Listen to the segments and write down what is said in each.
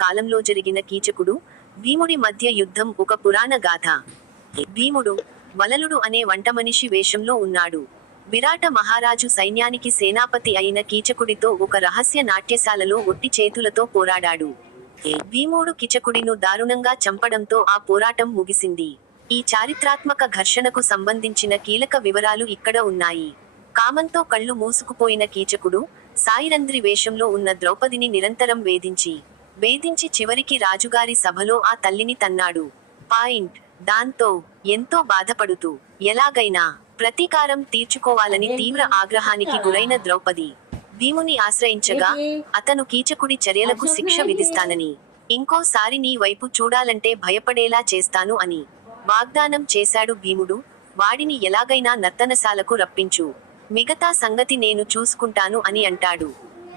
కాలంలో జరిగిన కీచకుడు భీముడి మధ్య యుద్ధం ఒక పురాణ గాథ. భీముడు వలలుడు అనే వంటమనిషి వేషంలో ఉన్నాడు. విరాట మహారాజు సైన్యానికి సేనాపతి అయిన కీచకుడితో ఒక రహస్య నాట్యశాలలో ఒట్టి చేతులతో పోరాడాడు. భీముడు కిచకుడిను దారుణంగా చంపడంతో ఆ పోరాటం ముగిసింది. ఈ చారిత్రాత్మక ఘర్షణకు సంబంధించిన కీలక వివరాలు ఇక్కడ ఉన్నాయి. కామంతో కళ్ళు మూసుకుపోయిన కీచకుడు సాయిరంధ్రి వేషంలో ఉన్న ద్రౌపదిని నిరంతరం వేధించి చివరికి రాజుగారి సభలో ఆ తల్లిని తన్నాడు. దాంతో ఎంతో బాధపడుతూ ఎలాగైనా ప్రతీకారం తీర్చుకోవాలని తీవ్ర ఆగ్రహానికి గురైన ద్రౌపది భీముని ఆశ్రయించగా, అతను కీచకుడి చర్యలకు శిక్ష విధిస్తానని, ఇంకోసారి నీ వైపు చూడాలంటే భయపడేలా చేస్తాను అని వాగ్దానం చేశాడు. భీముడు, వాడిని ఎలాగైనా నర్తనశాలకు రప్పించు, మిగతా సంగతి నేను చూసుకుంటాను అని అంటాడు.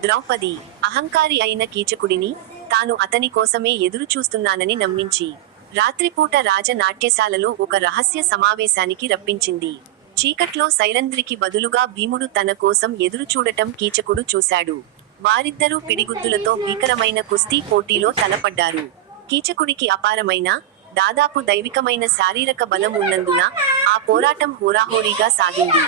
ద్రౌపది అహంకారి అయిన కీచకుడిని తాను అతని కోసమే ఎదురు చూస్తున్నానని నమ్మించి రాత్రిపూట రాజ నాట్యశాలలో ఒక రహస్య సమావేశానికి రప్పించింది. చీకట్లో సైరంధ్రికి బదులుగా భీముడు తన కోసం ఎదురు చూడటం కీచకుడు చూశాడు. వారిద్దరూ పిడిగుద్దులతో భీకరమైన కుస్తీ పోటీలో తలపడ్డారు. కీచకుడికి అపారమైన, దాదాపు దైవికమైన శారీరక బలం ఉన్నందున ఆ పోరాటం హోరాహోరీగా సాగింది.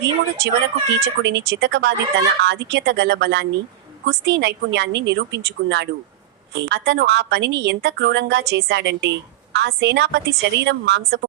భీముడు చివరకు కీచకుడిని చితకబాది తన ఆధిక్యత గల బలాన్ని, కుస్తీ నైపుణ్యాన్ని నిరూపించుకున్నాడు. అతను ఆ పనిని ఎంత క్రూరంగా చేశాడంటే, ఆ సేనాపతి శరీరం మాంసపు